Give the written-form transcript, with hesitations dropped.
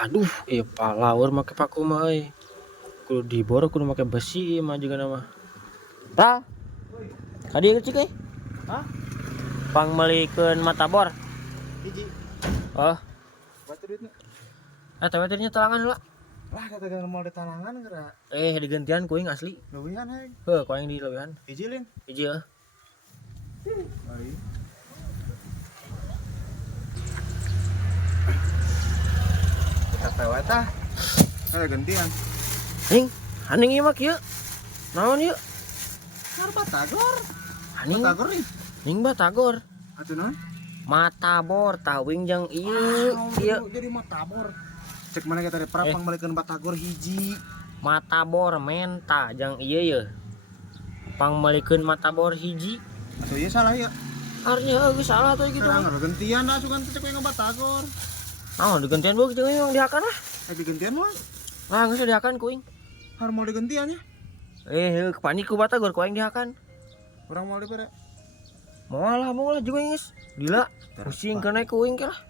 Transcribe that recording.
Aduh, palawur make paku mah euy. Kudu dibor kudu make besi ieu mah juga nama. Tah. Kadi cik euy. Hah? Pangmelikeun mata bor. Hiji. Oh, Batu duitnya. eta weternya talangan heula. Lah kata kan mau ditalangan geura. Digantian kuing asli. Leuwingan heuh. Heuh, kuing di leuwehan. Hiji lin. Hiji heuh. Ai. Kita tewet tah. Ada gantian. Ning, haning ieu mah kieu. Naon ieu? Ngar batagor. Haning. Batagor nih. Ning batagor. Atuh naon? Mata bor tawing jeung ieu. Ieu Jadi matabor. Cek mana kita ada perapang balikeun batagor hiji. mata bor menta jeung ieu ye. Pangmelikeun mata bor hiji. Atuh ieu salah ya. Arnya geus salah tuh gitu. Nah, gantian dah sugan cek we batagor. Naon digantian beuh kitu yang dihakan ah. Digantian mah. Lah geus dihakan kuing. Har mau digantian ya. Heuh panik ku batagor kuing dihakan. Urang mau dibere. Moal lah juga geus. Gila. Pusing kana kuing ke lah.